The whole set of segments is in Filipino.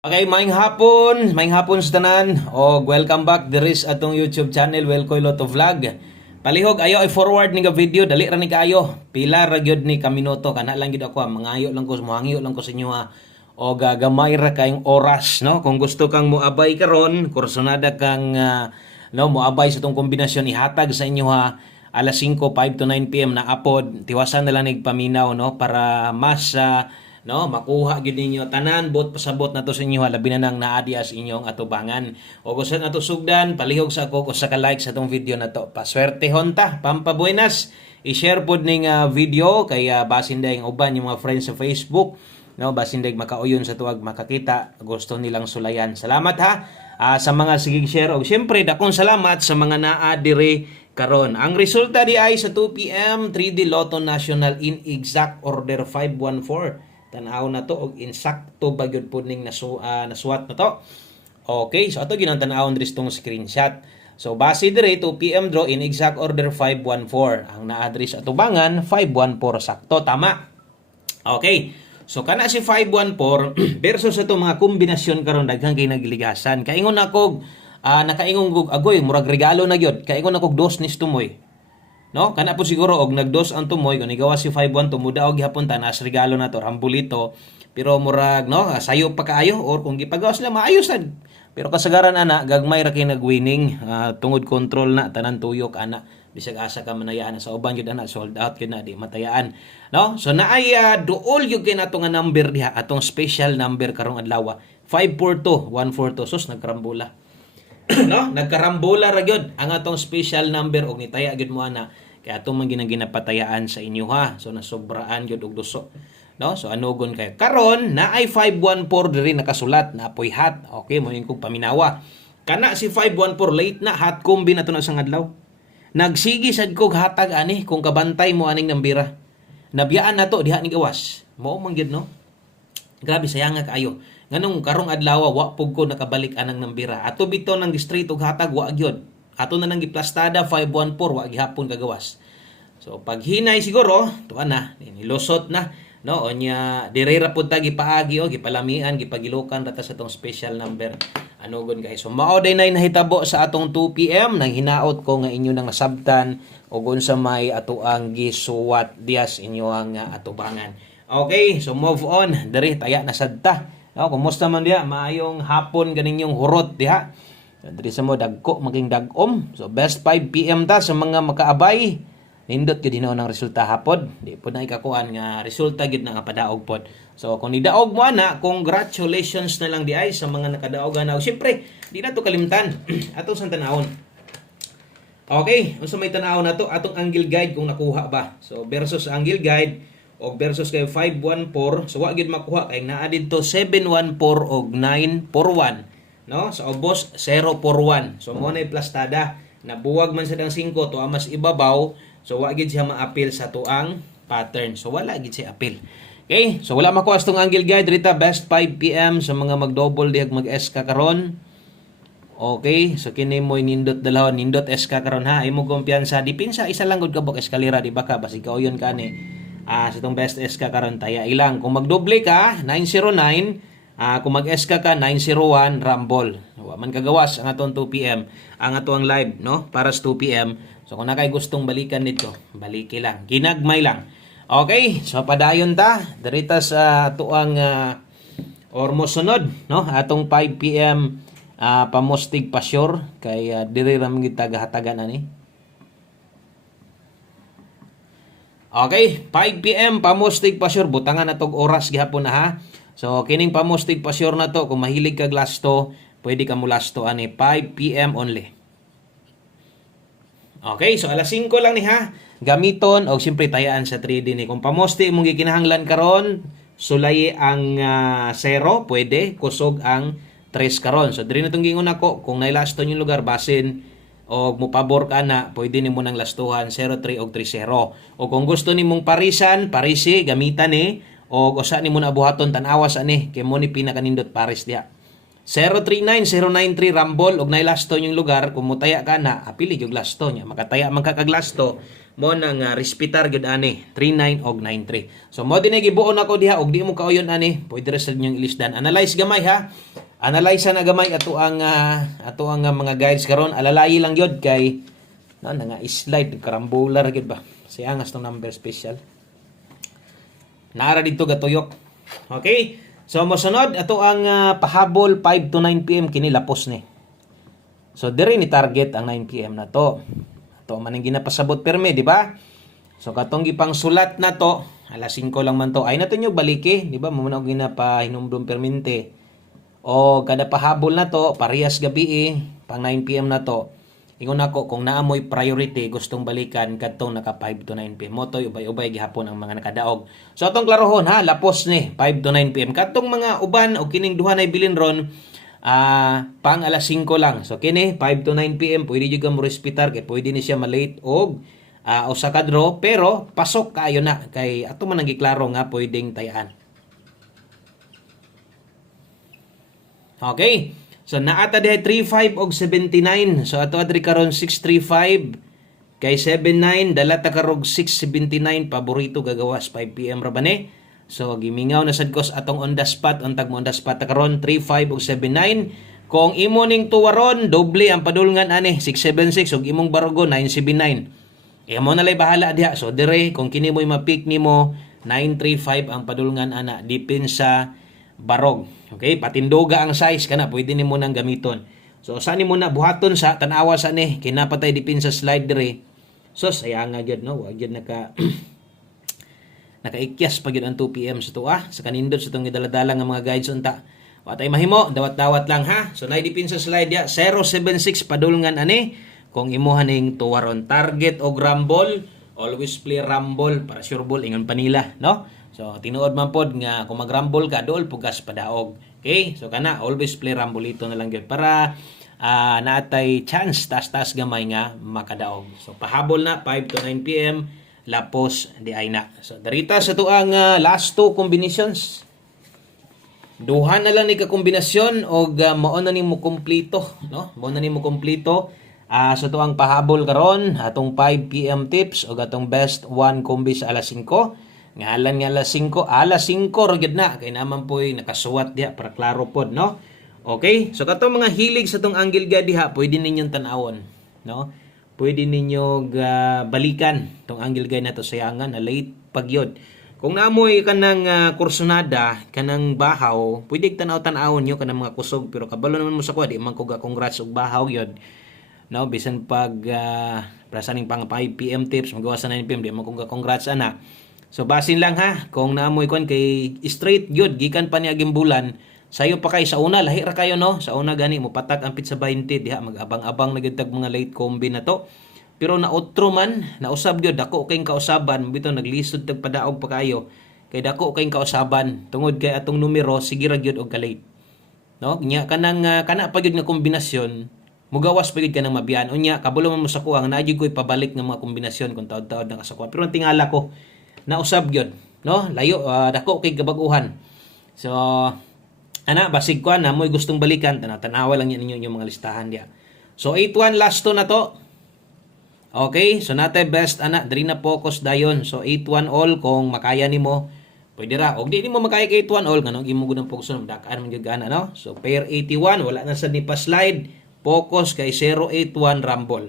Okay, maing hapon sa tanan o welcome back there is atong YouTube channel Welkoy Loto Vlog. Palihog ayo ay forward ni nga video dali ra ni kaayo. Pila ra gyud ni kaminoto kana lang gyud ako mangayo lang ko mohangyo lang ko sa inyo ha. O gagamay ra kayong oras no kung gusto kang moabay karon kursunada kang no moabay sa tong kombinasyon ihatag sa inyo ha. Alas 5 5 to 9 PM na upload tiwasan na lang nigpaminaw no para mas no makuha gyud ninyo tanan bot pasabot na to sa inyo labi na nang naadias inyong atubangan o gusto na to sugdan palihog sa ako sa ka like sa tong video na to paswertehon ta pampabuenas i-share pod ning video kay basin dayong uban yung mga friends sa Facebook no basin dayong makauyon sa tuwag makakita gusto nilang sulayan salamat ha sa mga sigig share og syempre dakong salamat sa mga naa dire karon ang resulta di ay sa 2 PM 3D Lotto National in exact order 514 tanaw na to og insakto ba gyud pud ning nasuwat na to. Okay, so ato ginang tan-awon diri tong screenshot. So base dire 2 PM draw in exact order 514. Ang na-address atubangan 514 sakto tama. Okay. So kana si 514 versus ato mga kombinasyon karon daghang kay nagligasan. Kaingon ako nakaingon kog agoy murag regalo na gyud. Kaingon ako dos nis tumoy. No, kana po siguro og nagdos ang tumoy kung igawa si 51 tumuda og gihapon tanas regalo na to rambulito pero murag no sayo pa kaayo or kung gipagawa sila maayos sad pero kasagaran ana gagmay ra kay nagwinning tungod control na tanan tuyok ana bisag asa ka manayaan sa uban gyud ana sold out gyud na di matayaan no so naay duol gyud kay nato nga number diha atong special number karong adlaw 542 142 sus nagkarambula no nagkarambola ra gyud ang atong special number og nitaya gyud mo ana kay atong man ginapatayaan sa inyo ha so nasobraan gyud og duso no so anugon kayo karon na ay 514 diri nakasulat na apoy hat okay mo kog paminawa kana si 514 late na hat kombi na to na sang adlaw nagsigi sad kog hatag ani kung kabantay mo aning nambira nabiyaan na to diha ni gawas mao man gyud no grabe sayang nga kaayo nganong karong adlaw wa pug ko nakabalik anang nambira ato bitaw nang distrito hatag wa gyud ato na nang giplastada 514 wa gihapon kagawas so pag hinay siguro tuan na nilusot na no onya direra pud ta gipaagi o gipalamian gipagilokan rata sa tong special number anugon guys so mao day nay nahitabo sa atong 2 PM nang hinaot ko nga inyo nang nasabtan ug unsa may ato ang gisuwat dias inyo ang atubangan okay so move on diri taya na sadta no, kumusta man diha? Maayong hapon kaninyong hurot diha. Diri sa mo dagko maging dagom. So best 5 PM ta sa mga makaabay. Nindot gyud hinaw ng resulta hapon. Di po na ikakuan nga resulta gyud nga padaog pod. So kung nidaog mo ana, congratulations na lang di ay sa mga nakadaog na. Syempre, di na to kalimtan. Atong sang tanawon. Okay, unsa may tanaw na to atong angle guide kung nakuha ba. So versus angle guide og versus kay 514 so wa gid makuha kay naa didto 714 og 941 no sa ubos 041 so mo na plastada nabuwag man sa dang 5 to mas ibabaw so wa gid siya ma-appeal sa tuang pattern so wala gid siya appeal okay so wala makuha tong angle guide rita best 5 PM sa mga mag-double diag mag-SK karon okay so kini mo nindot dalawon nindot SK karon ha imo kumpiyansa dipinsa isa lang gud kabok eskalera di ba ka basig kauyon kani sa itong best SK karon taya ilang kung magdoble ka 909 kung mag-SK ka 901 rumble wa man kagawas ang atong 2 PM ang atong live no para sa 2 PM so kung nakay gustong balikan nito baliki lang ginagmay lang okay so padayon ta dirita sa tuang or mosunod no atong 5 PM pamustig pasyur kay diri ra man gitagahatagan ani. Okay, 5 PM pamustig pa sure butangan na tog oras gihapon na ha. So kining pamustig pa sure na to kung mahilig kag lasto, pwede ka mo lasto ani 5 PM only. Okay, so alas 5 lang ni ha. Gamiton og siyempre tayaan sa 3D ni. Kung pamustig mong gikinahanglan karon, sulay ang 0, pwede kusog ang 3 karon. So diri na tong gingon ako kung nailasto yung lugar basin o mupabor ka na, pwede nimo nang lastuhan 03 og 30. O kung gusto nimong parisan, parisi, gamitan ni, o usa nimo na buhaton tan-awas ani, kay mo ni pinakanindot paris diha. 039-093 Rambol, og nailasto yung lugar, kung mutaya ka na, apili yung lasto niya. Makataya man ka kag lasto, mo nang respitar gyud ani 39 og 93. So mo dinay gibuon ako diha og di mo kauyon ani, pwede ra sa inyong ilisdan. Analyze gamay ha. Analyze na gamay ato ang mga guides karon. Alalayi lang gyud kay nga slide karambola ra gyud ba. Siya nga tong number special. Naara dito gatuyok. Okay? So mosunod ato ang pahabol 5 to 9 PM kini lapos ni. So diri ni target ang 9 PM na to. Ato man ang ginapasabot perme, di ba? So katong gipang sulat na to, alas 5 lang man to. Ay nato nyo baliki, di ba? Muna og ginapahinumdum permente. O kada pahabol na to, parehas gabi pang 9 PM na to. Ingon ako kung naamoy priority gustong balikan kadtong naka 5 to 9 PM mo to ubay-ubay gihapon ang mga nakadaog. So atong klarohon ha, lapos ni 5 to 9 PM kadtong mga uban o kining duha na bilin ron pang alas 5 lang. So kini 5 to 9 PM pwede jud ka mo respitar kay pwede ni siya malate og usa ka draw pero pasok kaayo na kay ato man ang giklaro nga pwedeng tayaan. Okay. So naata dihay 35 og 79. So ato adri karon 635 kay 79 dala ta karog 679 paborito gagawas 5 PM ra ba ni? So gimingaw na sad kos atong on the spot untag mo on the spot ta karon 35 og 79. Kung imo ning tuwaron doble ang padulngan ani 676 ug imong barugo 979. Imo na lay bahala diha. So dire kung kini mo'y ma-pick nimo 935 ang padulngan ana dipin sa barog. Okay, patindoga ang size kana pwede nimo nang gamiton. So saan nimo na buhaton sa tanawa sa ni kinapatay dipin sa slide dire. So sayang nga gyud no, wa gyud nakaikyas pa gyud ang 2 PM sa tuwa sa kanindot sa tong gidaladala nga mga guides unta. Wa tay mahimo, dawat-dawat lang ha. So nay dipin sa slide ya 076 padulngan ani kung imuha ning tuwaron target og rumble, always play rumble para sure ball ingon panila, no? So, tinuod man pod nga kung mag-rumble ka, dool pugas padaog. Okay? So, kana, always play rumble ito na lang yun para naatay chance, tas-tas gamay nga makadaog. So, pahabol na, 5 to 9 PM, lapos di ay na. So, darita sa ito ang last two combinations. Duha na lang ni kakombinasyon o mao na ni mo kumplito, no? Mao na ni mo kumplito. So, ito ang pahabol karon atong 5 PM tips o atong best one combi sa alas 5. Ngalan nga alas 5 ragid na kay naman po'y nakasuwat diha para klaro pod, no? Okay? So katong mga hilig sa tong angle ga diha, pwede ninyong tan-awon, no? Pwede ninyo balikan tong angle ga na to sayangan na late pagyod. Kung naamoy kanang kursonada, kanang bahaw, pwede tan-aw-tan-awon nyo kanang mga kusog pero kabalo naman mo sa kuha di man ko congrats og bahaw gyud. No, bisan pag prasaning pang 5 PM tips magawa sa 9 PM di man ko congrats ana. So basin lang ha, kung naamoy kon kay straight gyud gikan pa ni aging bulan, sayo pa kay sa una lahi ra kayo no. Sa una gani mo patak ang pizza 20 diha mag-abang-abang na gyud tag mga late combi na to. Pero nautro man, nausab gyud dako kay kausaban, bitaw naglisod tag padaog pa kayo. Kay dako kay kausaban tungod kay atong numero sige ra gyud og kalate. No? Nya kanang kana pa gyud nga kombinasyon, mugawas pa gyud kanang mabiyan. Unya kabulo man mo sa kuha nga naa gyud koy pabalik nga mga kombinasyon kung taod-taod na kasakuha. Pero ang tingala ko nausab gyud, no? Layo dako kay kabaguhan. So ana basig ko na mo'y gustong balikan tanawa lang yan ninyo yung mga listahan dia. So 81 last to na to. Okay, so nate best ana diri na focus dayon. So 81 all kung makaya nimo pwede ra. Og di mo makaya kay 81 all kanang imo gud ang focus na dakaan man gyud ana, no? So pair 81 wala na sad ni pa slide. Focus kay 081 rumble.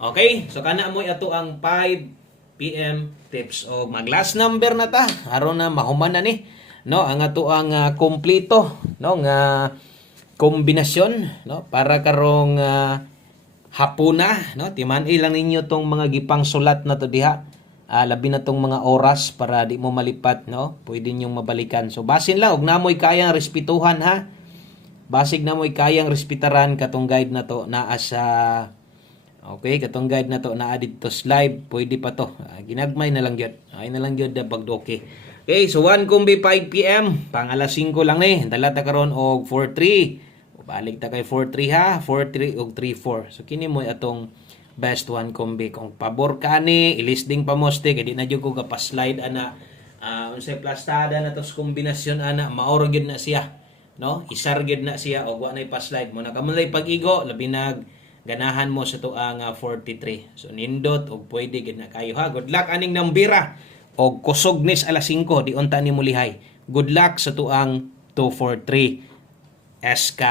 Okay, so kana mo'y ato ang 5 PM tips o mag last number na ta aron na mahuman na ni, no? Ang ato ang kompleto, no, nga kombinasyon, no, para karong hapuna, no? Timan lang ninyo tong mga gipang sulat na to diha. Labi na tong mga oras para di mo malipat, no? Pwede niyo mabalikan. So basin lang og namoy kayang respetuhan ha. Basig namoy kayang respetaran katong guide na to naa sa okay, katong guide na to naa dito slide, pwede pa to. Ginagmay na lang gyud. Ay na lang gyud pagdoke. Okay, so 1 kumbi 5 PM, pang alas 5 lang ni. Dala ta karon og 43. Balik ta kay 43 ha, 43 og 34. So kini mo atong best one combi. Kung pabor ka ni, ilisting pa mo ste kay di na jud ko slide ana. Unsay plastada na tos kombinasyon ana, maoro gyud na siya, no? Isar gyud na siya og wa nay pa slide mo nakamalay pag-igo labi nag ganahan mo sa tuang 43. So nindot og pwede gid na kayo ha. Good luck aning nambira og kusognis alas 5 di unta ni mulihay. Good luck sa tuang 243 SK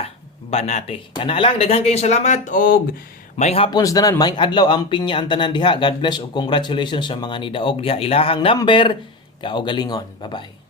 Banate. Kana lang, daghang kayong salamat og maayong hapon sa tanan, maayong adlaw amping niya ang tanan diha. God bless og congratulations sa mga nidaog diha ilahang number kaugalingon. Bye-bye.